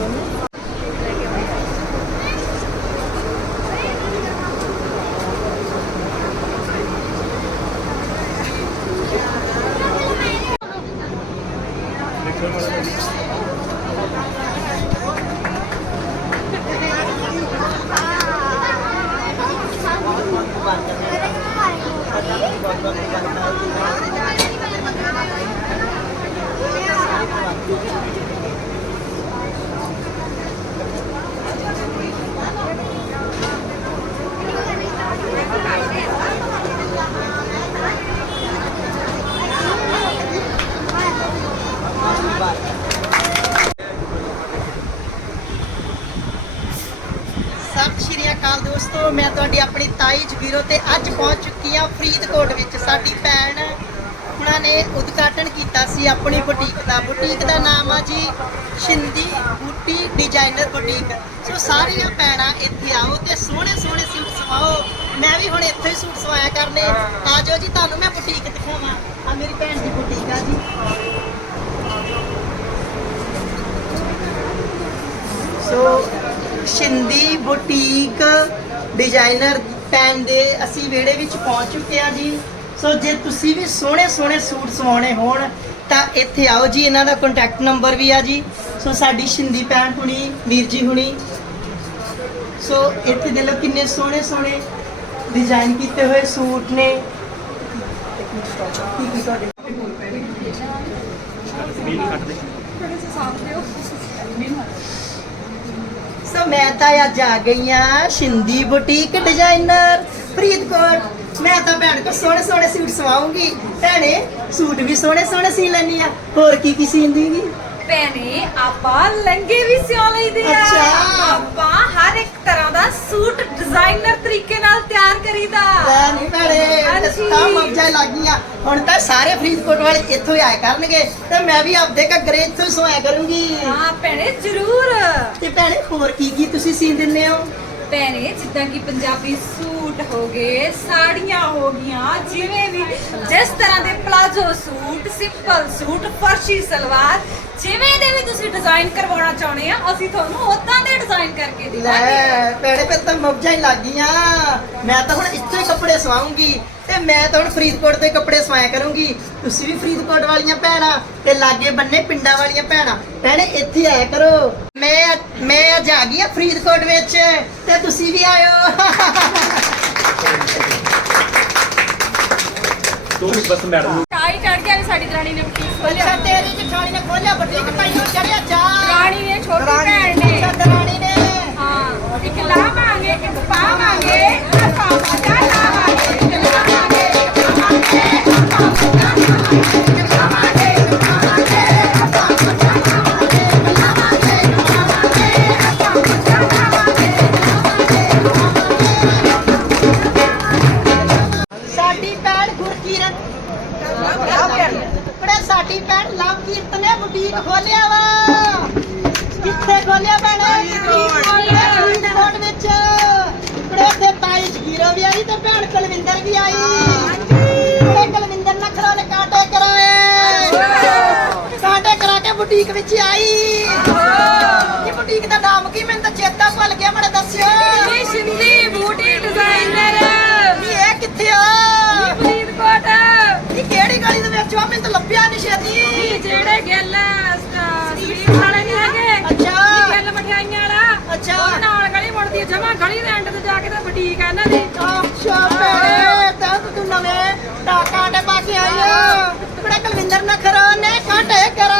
ですよね。ਸਤਿ ਸ਼੍ਰੀ ਅਕਾਲ ਦੋਸਤੋ, ਮੈਂ ਤੁਹਾਡੀ ਆਪਣੀ ਤਾਈ ਜਗੀਰੋ ਤੇ ਅੱਜ ਪਹੁੰਚ ਚੁੱਕੀ ਆ ਫਰੀਦਕੋਟ ਵਿੱਚ। ਸਾਡੀ ਭੈਣ ਉਹਨਾਂ ਨੇ ਉਦਘਾਟਨ ਕੀਤਾ ਸੀ ਆਪਣੀ ਬੁਟੀਕ ਦਾ। ਬੁਟੀਕ ਦਾ ਨਾਮ ਆ ਜੀ ਸ਼ਿੰਦੀ ਬੂਟੀ ਡਿਜ਼ਾਈਨਰ ਬੁਟੀਕ। ਸੋ ਸਾਰੀਆਂ ਭੈਣਾਂ ਇੱਥੇ ਆਓ ਤੇ ਸੋਹਣੇ ਸੋਹਣੇ ਸੂਟ ਸਵਾਓ। ਮੈਂ ਵੀ ਹੁਣ ਇੱਥੇ ਹੀ ਸੂਟ ਸਵਾਇਆ ਕਰਨੇ। ਆ ਜਾਓ ਜੀ, ਤੁਹਾਨੂੰ ਮੈਂ ਬੁਟੀਕ ਦਿਖਾਵਾਂ। ਆ ਮੇਰੀ ਭੈਣ ਦੀ ਬੁਟੀਕ ਆ ਜੀ ਸੋ ਸ਼ਿੰਦੀ ਬੁਟੀਕ ਡਿਜ਼ਾਈਨਰ ਪੈਨ ਦੇ ਅਸੀਂ ਵਿਹੜੇ ਵਿੱਚ ਪਹੁੰਚ ਚੁੱਕੇ ਆ ਜੀ। ਸੋ ਜੇ ਤੁਸੀਂ ਵੀ ਸੋਹਣੇ ਸੋਹਣੇ ਸੂਟ ਸਵਾਉਣੇ ਹੋਣ ਤਾਂ ਇੱਥੇ ਆਓ ਜੀ ਇਹਨਾਂ ਦਾ ਕੰਟੈਕਟ ਨੰਬਰ ਵੀ ਆ ਜੀ। ਸੋ ਸਾਡੀ ਸ਼ਿੰਦੀ ਭੈਣ ਹੁਣੀ ਵੀਰ ਜੀ ਹੁਣੀ। ਸੋ ਇੱਥੇ ਦੇ ਲੋ ਕਿੰਨੇ ਸੋਹਣੇ ਸੋਹਣੇ ਡਿਜ਼ਾਈਨ ਕੀਤੇ ਹੋਏ ਸੂਟ ਨੇ। ਕੀ ਕੀ ਤੁਹਾਡੇ ਸੋ ਮੈਂ ਤਾਂ ਅੱਜ ਆ ਗਈ ਆ ਸ਼ਿੰਦੀ ਬੁਟੀਕ ਡਿਜ਼ਾਈਨਰ ਫਰੀਦਕੋਟ। ਮੈਂ ਤਾਂ ਭੈਣ ਕੋ ਸੋਹਣੇ ਸੋਹਣੇ ਸੂਟ ਸਵਾਉਂਗੀ। ਭੈਣੇ ਸੂਟ ਵੀ ਸੋਹਣੇ ਸੋਹਣੇ ਸੀ ਲੈਣੀ ਆ। ਹੋਰ ਕੀ ਕੀ ਸੀਂਦੀਗੀ ਭੈਣੇ ਆਪਾਂ ਲਹਿੰਗੇ ਵੀ ਸਿਉ ਲਈਦੇ ਆ। ਅੱਛਾ। ਆਪਾਂ ਹਰ ਇੱਕ ਤਰ੍ਹਾਂ ਦਾ ਸੂਟ ਡਿਜ਼ਾਈਨਰ ਤਰੀਕੇ ਨਾਲ ਤਿਆਰ ਕਰੀਦਾ। ਲੈ ਨਹੀਂ ਭੈਣੇ ਹਾਂਜੀ। ਤਾਂ ਮੌਜਾਂ ਹੀ ਲੱਗ ਗਈਆਂ। ਹੁਣ ਤਾਂ ਸਾਰੇ ਫਰੀਦਕੋਟ ਵਾਲੇ ਇੱਥੋਂ ਹੀ ਆਇਆ ਕਰਨਗੇ। ਤੇ ਮੈਂ ਵੀ ਆਪਦੇ ਘੱਗਰੇ ਇੱਥੋਂ ਹੀ ਸਵਾਇਆ ਕਰੂੰਗੀ। ਹਾਂ ਭੈਣੇ ਜ਼ਰੂਰ ਤੇ ਭੈਣੇ ਹੋਰ ਕੀ ਕੀ ਤੁਸੀਂ ਸੀ ਦਿੰਦੇ ਹੋ? ਭੈਣੇ ਜਿੱਦਾਂ ਕਿ ਪੰਜਾਬੀ ਸੂਟ ਹੋ ਗਏ ਸਾੜੀਆਂ ਹੋ ਗਈਆਂ ਜਿਵੇਂ ਵੀ। ਜਿਸ ਤਰ੍ਹਾਂ ਦੇ ਪਲਾਜ਼ੋ ਸੂਟ ਸਿੰਪਲ ਸੂਟ ਫਰਸ਼ੀ ਸਲਵਾਰ ਜਿਵੇਂ ਦੇ ਵੀ ਤੁਸੀਂ ਡਿਜ਼ਾਈਨ ਕਰਵਾਉਣਾ ਚਾਹੁੰਦੇ ਆ ਅਸੀਂ ਤੁਹਾਨੂੰ ਉਦਾਂ ਦੇ ਡਿਜ਼ਾਈਨ ਕਰਕੇ ਦਿਵਾਂਗੇ। ਲੈ ਭੈਣੇ ਤਾਂ ਮੌਜਾਂ ਹੀ ਲੱਗ ਗਈਆਂ ਮੈਂ ਤਾਂ ਹੁਣ ਇੱਥੋਂ ਹੀ ਕੱਪੜੇ ਸਵਾਉਂਗੀ ਤੇ ਮੈਂ ਤਾਂ ਹੁਣ ਫਰੀਦਕੋਟ ਦੇ ਕੱਪੜੇ ਸਵਾਇਆ ਕਰੂੰਗੀ। ਤੁਸੀਂ ਵੀ ਫਰੀਦਕੋਟ ਵਾਲੀਆਂ ਭੈਣਾਂ ਤੇ ਲਾਗੇ ਬੰਨੇ ਪਿੰਡਾਂ ਵਾਲੀਆਂ ਭੈਣਾਂ। ਭੈਣੇ ਇੱਥੇ ਆਇਆ ਕਰੋ। ਮੈਂ ਮੈਂ ਅੱਜ ਆ ਗਈ ਆ ਫਰੀਦਕੋਟ ਵਿੱਚ ਤੇ ਤੁਸੀਂ ਵੀ ਆਇਓ। ਤੂੰ ਬਸ ਮੈਡਮ ਨੂੰ ਟਾਈ ਚੜ ਗਿਆ ਸਾਡੀ ਦਰਾਣੀ ਨੇ ਬੁਟੀਕ ਖੋਲਿਆ ਅੱਛਾ ਤੇਰੀ ਜਠਾਣੀ ਨੇ ਖੋਲਿਆ ਬੁਟੀਕ ਪਹਿਲੋਂ ਚੜਿਆ ਚਾ ਦਰਾਣੀ ਨੇ ਛੋਟੀ ਭੈਣ ਨੇ। ਦਰਾਣੀ ਨੇ। ਹਾਂ ਇੱਕ ਇੱਕ ਇੱਕ ਇੱਕ ਲਵਕੀਰਤ ਨੇ ਬੁਟੀਕ ਖੋਲਿਆ ਵਾ। ਕਿੱਥੇ ਖੋਲਿਆ ਭੈਣ? ਇਹਨਾਂ ਦੀ ਅੱਛਾ ਤਾਂ ਤੂੰ ਨਵੇਂ ਟਾਕਾਂ ਦੇ ਪਾ ਆਈ ਆ। ਬੜਾ ਕੁਲਵਿੰਦਰ ਨਖਰਾ ਨੇ ਕਾਟੇ ਕਰਾ